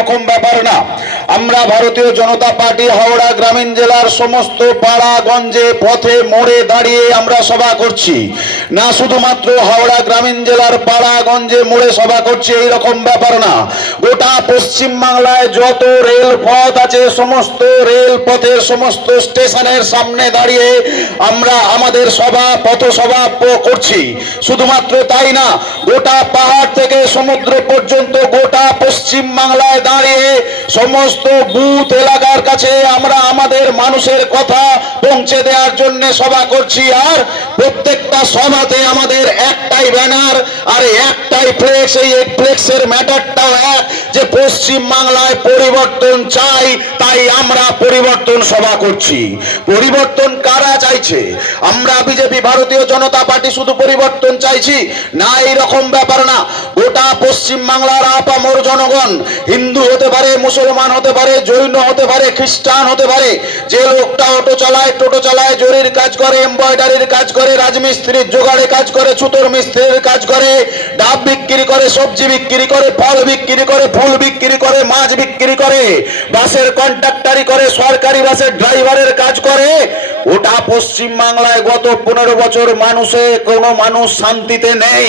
রকম ব্যাপার না। আমরা ভারতীয় জনতা পার্টি হাওড়া গ্রামীণ জেলার সমস্ত পাড়া গঞ্জে পথে মোড়ে দাঁড়িয়ে আমরা সভা করছি না, শুধুমাত্র হাওড়া গ্রামীণ জেলার পাড়া গঞ্জে মোড়ে সভা করছি এই রকম ব্যাপার না। গোটা পশ্চিম বাংলায় যত রেলপথ আছে সমস্ত রেলপথের সমস্ত স্টেশনের সামনে দাঁড়িয়ে আমরা আমাদের সভা পথসভা করছি। শুধুমাত্র তাই না, গোটা পাহাড় থেকে সমুদ্র পর্যন্ত গোটা পশ্চিম বাংলায় দাঁড়িয়ে সমস্ত বুথ এলাকার কাছে আমরা আমাদের মানুষের কথা পৌঁছে দেওয়ার জন্য সভা করছি। আর প্রত্যেকটা সভাতে আমাদের একটাই ব্যানার আর একটাই ফ্লেক্স। এই ফ্লেক্সের ম্যাটারটাও এক, যে পশ্চিম বাংলায় পরিবর্তন চাই, তাই আমরা পরিবর্তন সভা করছি। পরিবর্তন কারা চাইছে? আমরা বিজেপি ভারতীয় জনতা পার্টি শুধু পরিবর্তন চাইছি না, এইরকম ব্যাপার না। গোটা পশ্চিম বাংলার আপামর জনগণ, হিন্দু হতে পারে, মুসলমান হতে পারে, জৈন হতে পারে, খ্রিস্টান হতে পারে, যে লোকটা অটো চালায়, টোটো চালায়, জরির কাজ করে, এমব্রয়ডারির কাজ করে, রাজমিস্ত্রির জোগাড়ে কাজ করে, ছুতোর মিস্ত্রির কাজ করে, ডাব বিক্রি করে, সবজি বিক্রি করে, ফল বিক্রি করে, ফুল বিক্রি করে, মাছ বিক্রি করে, বাসের কন্ট্রাক্টারি করে, সরকারি বাসের ড্রাইভারের কাজ করে। ওটা পশ্চিম বাংলায় গত 15 বছর কোনো মানুষ শান্তিতে নেই।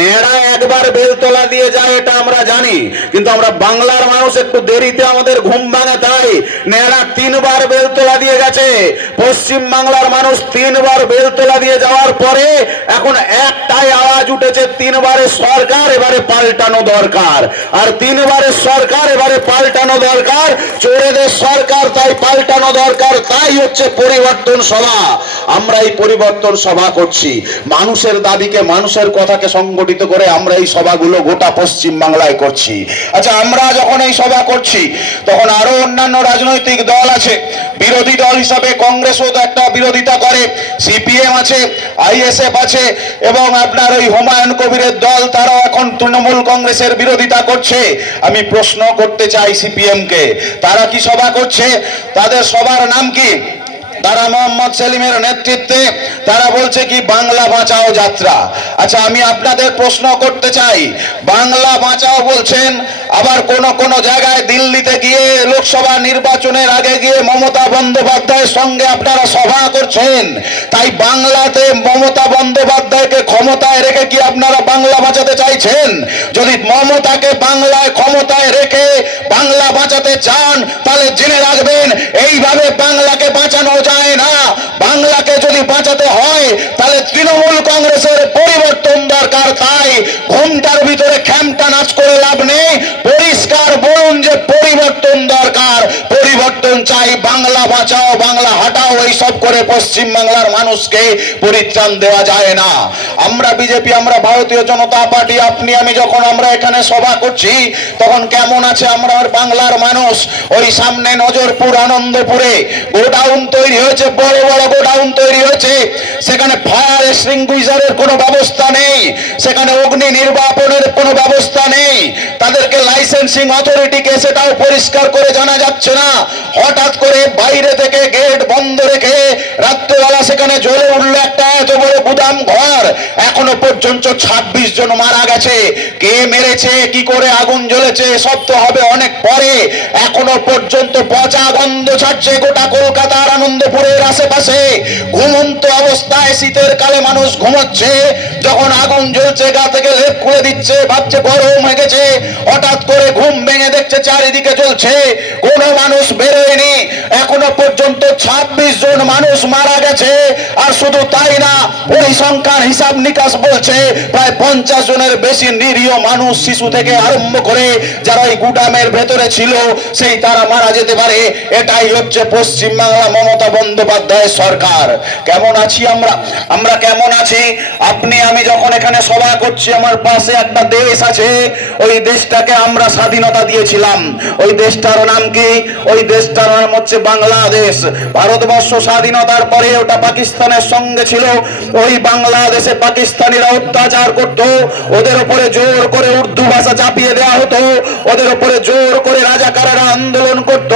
নেড়া একবার বেলতলা দিয়ে যায় এটা আমরা জানি, কিন্তু আমরা বাংলার মানুষ একটু দেরিতে আমাদের ঘুম ভাঙে, তাই নেড়া 3 বার বেলতলা দিয়ে গেছে। পশ্চিম বাংলার মানুষ 3 বার বেলতলা দিয়ে যাওয়ার পরে এখন একটাই আওয়াজ উঠেছে, 3 বারের সরকার এবারে পাল্টানো দরকার। আর 3 বারের সরকার এবারে পাল্টানো দরকার, চোরেদের সরকার, তাই পাল্টানো দরকার। তাই হচ্ছে পরিবর্তন সভা। আমরা এই পরিবর্তন সভা করছি, মানুষের দাবিকে, মানুষের কথাকে সংগঠিত করে আমরা এই সভাগুলো গোটা পশ্চিম বাংলায় করছি। আচ্ছা, আমরা যখন এই সভা করছি তখন আরো অন্যান্য রাজনৈতিক দল আছে। বিরোধী দল হিসাবে কংগ্রেসও তো একটা বিরোধিতা করে, সিপিএম আছে, আইএসএফ আছে, এবং আপনার ওই হুমায়ুন কবিরের দল, তারাও এখন তৃণমূল কংগ্রেসের বিরোধিতা করছে। আমি প্রশ্ন করতে চাই সিপিএম কে, তারা কি সভা করছে? তাদের সবার নাম কি? তারা মোহাম্মদ সেলিমের নেতৃত্বে তারা বলছে কি বাংলা বাঁচাও যাত্রা। আচ্ছা, আমি আপনাদের প্রশ্ন করতে চাই, বাংলা বাঁচাও বলছেন, আবার কোন জায়গায় দিল্লিতে গিয়ে লোকসভা নির্বাচনের আগে গিয়ে মমতা বন্দ্যোপাধ্যায়ের সঙ্গে আপনারা সভা করছেন। তাই বাংলাতে মমতা বন্দ্যোপাধ্যায়কে ক্ষমতায় রেখে কি আপনারা বাংলা বাঁচাতে চাইছেন? যদি মমতাকে বাংলায় ক্ষমতায় রেখে বাংলা বাঁচাতে চান, তাহলে জেনে রাখবেন এইভাবে বাংলাকে বাঁচানো যায় না। বাংলাকে যদি বাঁচাতে হয় তাহলে তৃণমূল কংগ্রেসের পরিবর্তন দরকার। তাই ঘুমটার ভিতরে খ্যামটা নাচ করে লাভ নেই, পরিষ্কার বলুন যে পরিবর্তন দরকার, পরিবর্তন চাই, বাংলা বাঁচাও, বাংলা হাটাও, এইসব করে পশ্চিম বাংলার মানুষকে পরিত্রাণ দেওয়া যায় না। আমরা বিজেপি, আমরা ভারতীয় জনতা পার্টি, আপনি আমি যখন আমরা এখানে সভা করছি তখন কেমন আছে আমরা বাংলার মানুষ? ওই সামনে নজরপুর, আনন্দপুরে গোডাউন তৈরি হয়েছে, বড় বড় গোডাউন তৈরি হয়েছে, সেখানে ফায়ার এক্সটিংগুইশারের কোনো ব্যবস্থা নেই, সেখানে অগ্নি নির্বাপনের কোনো ব্যবস্থা নেই, তাদেরকে লাইসেন্সিং অথরিটিকে সেটাও পরিষ্কার করে জানা যাচ্ছে না। হঠাৎ করে বাইরে থেকে গেট বন্ধ রেখে রাত্রেবেলা সেখানে জ্বলে উঠল একটা এত বড় গুদাম ঘর। এখনো পর্যন্ত 26 জন মারা গেছে। কে মেরেছে, কি করে আগুন জ্বলেছে, সব তো হবে অনেক পরে। এখনো পর্যন্ত পচা গন্ধ ছাড়ছে গোটা কলকাতার আনন্দপুরের আশেপাশে। ঘুমন্ত অবস্থায় শীতের কালে মানুষ ঘুমোচ্ছে, যখন আগুন জ্বলছে গা থেকে লেপ খুলে দিচ্ছে, ভাবছে গরম হয়ে গেছে। হঠাৎ করে ঘুম ভেঙে দেখছে চারিদিকে জ্বলছে, কোনো মানুষ বেরোয়নি। এখনো পর্যন্ত 26 জন মানুষ মারা গেছে। আর শুধু তাই না, পরিসংখ্যান হিসাব নিকাশ বলছে প্রায় 50 জনের বেশি নিরীহ মানুষ, শিশু থেকে আরম্ভ করে যারা এই গুদামের ভেতরে ছিল, সেই তারা মারা যেতে পারে। এটাই হচ্ছে পশ্চিম বাংলা মমতা বন্দ্যোপাধ্যায়ের সরকার। কেমন আছি আমরা? আমরা কেমন আছি? আপনি আমি যখন এখানে সভা করছি, আমার পাশে একটা দেশ আছে, ওই দেশটাকে আমরা স্বাধীনতা দিয়েছিলাম। ওই দেশটার নাম কি? ওই দেশটার নাম হচ্ছে বাংলাদেশ। ভারতবর্ষ স্বাধীনতার পরে ওটা পাকিস্তানের সঙ্গে ছিল। ওই বাংলাদেশে পাকিস্তানিরা অত্যাচার করত, ওদের উপরে জোর করে উর্দু ভাষা চাপিয়ে দেওয়া হতো, ওদের উপরে জোর করে রাজাকাররা আন্দোলন করত।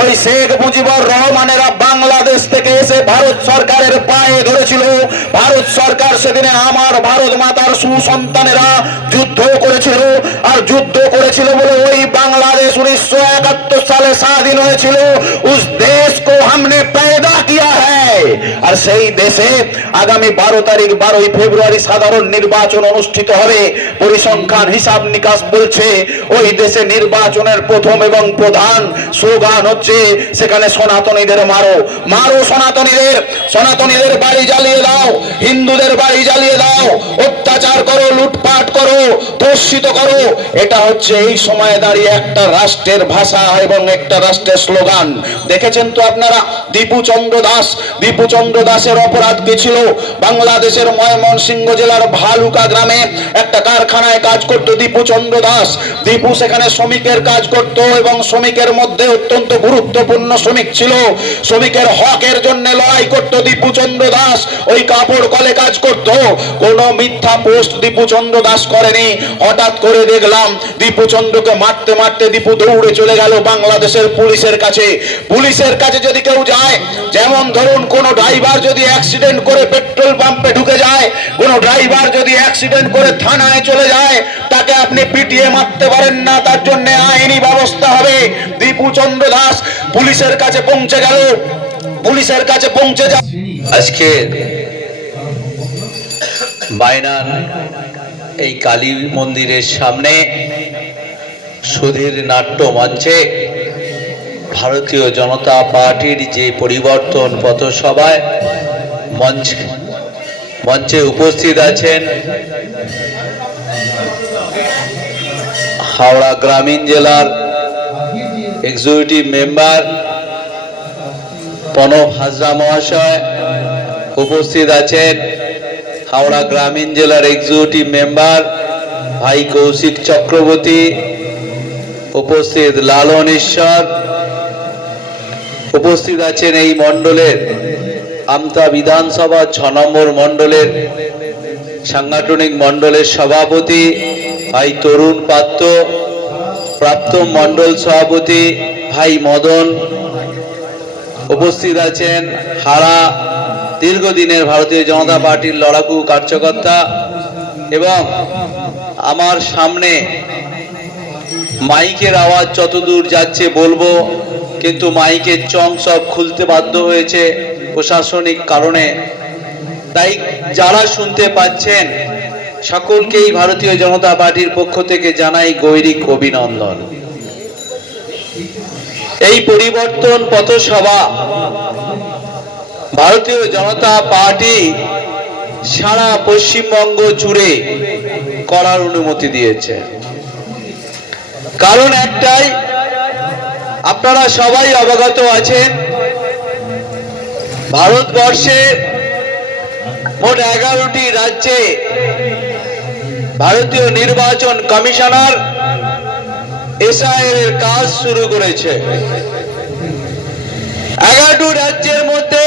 ওই শেখ মুজিবুর রহমানেরা বাংলাদেশ থেকে এসে ভারত সরকারের পায়ে ধরেছিল। ভারত সরকার সেদিনে আমার ভারত মাতার সুসন্তানেরা যুদ্ধ করেছিল, আর যুদ্ধ করেছিল বলে ওই বাংলাদেশ 1971 साले स्वाधीन হয়েছিল उस देश को हमने पैदा किया है আর সেই দেশে আগামী 12 তারিখ 12ই ফেব্রুয়ারি সাধারণ নির্বাচন অনুষ্ঠিত হবে পরিসংখ্যান হিসাব নিকাশ বলছে ওই দেশে নির্বাচনের প্রথম এবং প্রধান স্লোগান হচ্ছে সেখানে সনাতনীদের মারো মারো সনাতনীদের বাড়ি জ্বালিয়ে দাও হিন্দুদের বাড়ি জ্বালিয়ে দাও অত্যাচার করো লুটপাট করো ধর্ষিত করো এটা হচ্ছে এই সময়ে দাঁড়িয়ে একটা রাষ্ট্রের ভাষা এবং একটা রাষ্ট্রের স্লোগান দেখেছেন তো আপনারা দীপু চন্দ্র দাসের অপরাধ কি ছিল বাংলাদেশের ময়মনসিংহ জেলার ভালুকা গ্রামে একটা কারখানায় কাজ করত দীপু চন্দ্র দাস দীপু সেখানে শ্রমিকের কাজ করত এবং শ্রমিকের মধ্যে অত্যন্ত গুরুত্বপূর্ণ শ্রমিক ছিল শ্রমিকের হকের জন্য লড়াই করত দীপু চন্দ্র দাস ওই কাপড় কলে কাজ করত কোনো মিথ্যা পোস্ট দীপু চন্দ্র দাস করেনি হঠাৎ করে দেখলাম দীপু চন্দ্রকে মারতে মারতে দীপু দৌড়ে চলে গেল বাংলাদেশের পুলিশের কাছে যদি কেউ যায় যেমন ধরুন কোন ড্রাইভার যদি অ্যাক্সিডেন্ট করে পেট্রোল পাম্পে ঢুকে যায় কোন ড্রাইভার যদি অ্যাক্সিডেন্ট করে থানায় চলে যায় তাকে আপনি পিটিয়ে মারতে পারেন না তার জন্য আইনি ব্যবস্থা হবে দীপু চন্দ্র দাস পুলিশের কাছে পৌঁছে যায় আজকে বায়নার এই কালী মন্দিরের সামনে সুধীর নাট্য মঞ্চে ভারতীয় জনতা পার্টির যে পরিবর্তন পথসভায় মঞ্চে উপস্থিত আছেন হাওড়া গ্রামীণ জেলার এক্সিকিউটিভ মেম্বার প্রণব হাজরা মহাশয়, উপস্থিত আছেন হাওড়া গ্রামীণ জেলার এক্সিকিউটিভ মেম্বার ভাই কৌশিক চক্রবর্তী, উপস্থিত লালন ঈশ্বর, উপস্থিত আছেন এই মণ্ডলের আমতা বিধানসভা 6 নম্বর মণ্ডলের সাংগঠনিক মণ্ডলের সভাপতি ভাই তরুণ পাত্র, প্রাক্তন মণ্ডল সভাপতি ভাই মদন, উপস্থিত আছেন হারা দীর্ঘদিনের ভারতীয় জনতা পার্টির লড়াকু কার্যকর্তা এবং আমার সামনে মাইকের আওয়াজ যতদূর যাচ্ছে বলবো কিন্তু মাইকের চং সব খুলতে বাধ্য হয়েছে প্রশাসনিক কারণে, তাই যারা শুনতে পাচ্ছেন সকলকেই ভারতীয় জনতা পার্টির পক্ষ থেকে জানাই গৈরিক অভিনন্দন। এই পরিবর্তন পথসভা ভারতীয় জনতা পার্টি সারা পশ্চিমবঙ্গ জুড়ে করার অনুমতি দিয়েছে। কারণ একটাই, আপনারা সবাই অবগত আছেন ভারতবর্ষে মোট 11টি রাজ্যে ভারতীয় নির্বাচন কমিশনার এসআইআর এর কাজ শুরু করেছে। 11টি রাজ্যের মধ্যে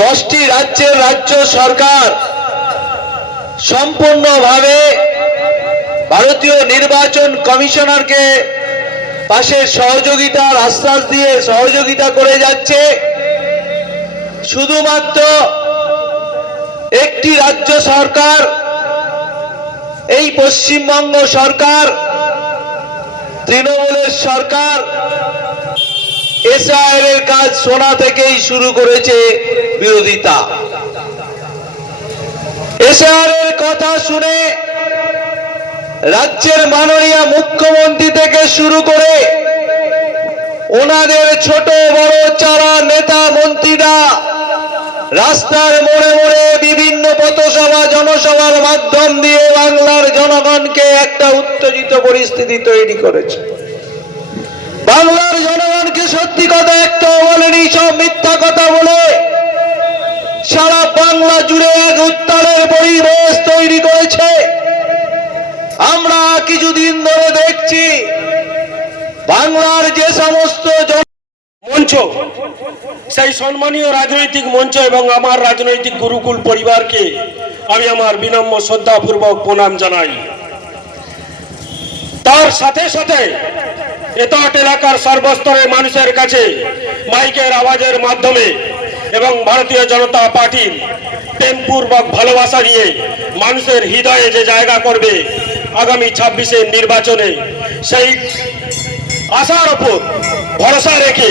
10টি রাজ্যের রাজ্য সরকার সম্পূর্ণভাবে ভারতীয় নির্বাচন কমিশনারকে পাশে সহযোগিতার আশ্বাস দিয়ে সহযোগিতা করে যাচ্ছে। শুধুমাত্র একটি রাজ্য সরকার, এই পশ্চিমবঙ্গ সরকার, তৃণমূলের সরকার এসআইআর এর কাজ শোনা থেকেই শুরু করেছে বিরোধিতা। এসআইআর এর কথা শুনে রাজ্যের মাননীয় মুখ্যমন্ত্রী থেকে শুরু করে ওনাদের ছোট বড় যারা নেতা মন্ত্রীরা রাস্তার মোড়ে মোড়ে বিভিন্ন পথসভা জনসভার মাধ্যম দিয়ে বাংলার জনগণকে একটা উত্তেজিত পরিস্থিতি তৈরি করেছে। বাংলার জনগণকে সত্যি কথা একটা বলেনি, সব মিথ্যা কথা বলে সারা বাংলা জুড়ে এক উত্তালের পরিবেশ তৈরি করেছে। আমরা কিছুদিন ধরে দেখছি বাংলার যে সমস্ত মঞ্চ, সেই সম্মানীয় রাজনৈতিক মঞ্চ এবং আমার রাজনৈতিক গুরুকুল পরিবারকে আমি আমার বিনম্র শ্রদ্ধাপূর্বক প্রণাম জানাই। তার সাথে সাথে এতট এলাকার সর্বস্তরের মানুষের কাছে মাইকের আওয়াজের মাধ্যমে এবং ভারতীয় জনতা পার্টির প্রেমপূর্বক ভালোবাসা নিয়ে মানুষের হৃদয়ে যে জায়গা করবে আগামী 26-এর নির্বাচনে, সেই আশার ওপর ভরসা রেখে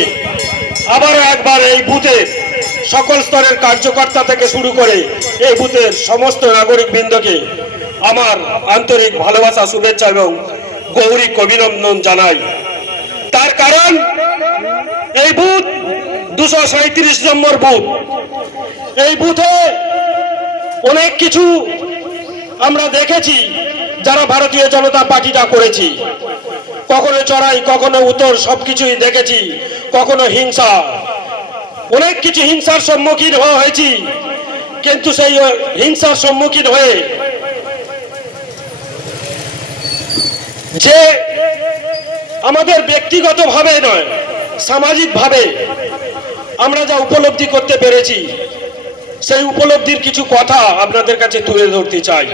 আবারও একবার এই বুথের সকল স্তরের কার্যকর্তা থেকে শুরু করে এই বুথের সমস্ত নাগরিক বৃন্দকে আমার আন্তরিক ভালোবাসা, শুভেচ্ছা এবং গৌরী অভিনন্দন জানাই। তার কারণ এই বুথ 237 নম্বর বুথ। এই বুথে অনেক কিছু আমরা দেখেছি যারা ভারতীয় জনতা পার্টিটা করেছি, কখনো চড়াই, কখনো উত্তর, সবকিছুই দেখেছি, কখনো হিংসা, অনেক কিছু হিংসার সম্মুখীন হয়েছি। কিন্তু সেই হিংসার সম্মুখীন হয়ে যে আমাদের ব্যক্তিগতভাবে নয়, সামাজিকভাবে আমরা যা উপলব্ধি করতে পেরেছি, সেই উপলব্ধির কিছু কথা আপনাদের কাছে তুলে ধরতে চাই।